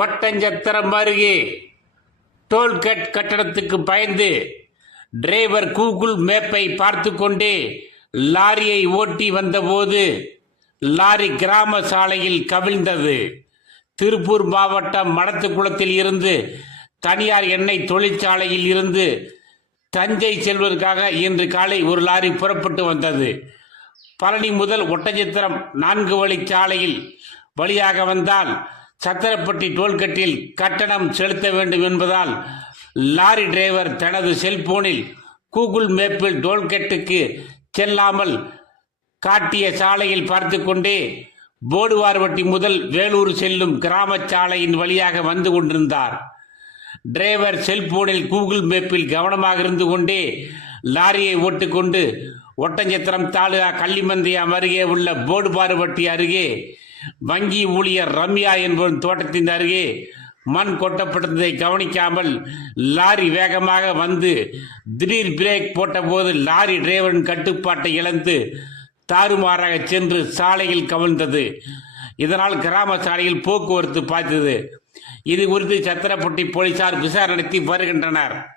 ஒட்டஞ்சத்திரம் அருகே டோல்கட் கட்டடத்துக்கு பயந்து driver Google மேப்பை பார்த்து கொண்டே லாரியை ஓட்டி வந்தபோது லாரி கிராம சாலையில் கவிழ்ந்தது. திருப்பூர் மாவட்டம் மடத்துக்குளத்தில் இருந்து தனியார் எண்ணெய் தொழிற்சாலையில் இருந்து தஞ்சை செல்வதற்காக இன்று காலை ஒரு லாரி புறப்பட்டு வந்தது. பழனி முதல் ஒட்டஞ்சத்திரம் நான்கு வழி சாலையில் வழியாக வந்தால் சக்கரப்பட்டி டோல்கட்டில் கட்டணம் செலுத்த வேண்டும் என்பதால் லாரி டிரைவர் தனது செல்போனில் கூகுள் மேப்பில் டோல்கெட்டுக்கு செல்லாமல் காட்டிய சாலையில் பார்த்து கொண்டே போடுவார்வட்டி முதல் வேலூர் செல்லும் கிராம சாலையின் வழியாக வந்து கொண்டிருந்தார். டிரைவர் செல்போனில் கூகுள் மேப்பில் கவனமாக இருந்து கொண்டே லாரியை ஓட்டுக்கொண்டு ஒட்டஞ்சத்திரம் தாலுகா கள்ளிமந்தியம் அருகே உள்ள போடுபாறுபட்டி அருகே வங்கி ஊழியர் ரம்யா என்பவன் தோட்டத்தின் அருகே மண் கொட்டப்பட்டதை கவனிக்காமல் லாரி வேகமாக வந்து திடீர் பிரேக் போட்டபோது லாரி டிரைவரின் கட்டுப்பாட்டை இழந்து தாறுமாறாக சென்று சாலையில் கவிழ்ந்தது. இதனால் கிராம சாலையில் போக்குவரத்து பாய்ந்தது இது குறித்து சத்திரப்பட்டி போலீசார் விசாரணை நடத்தி வருகின்றனர்.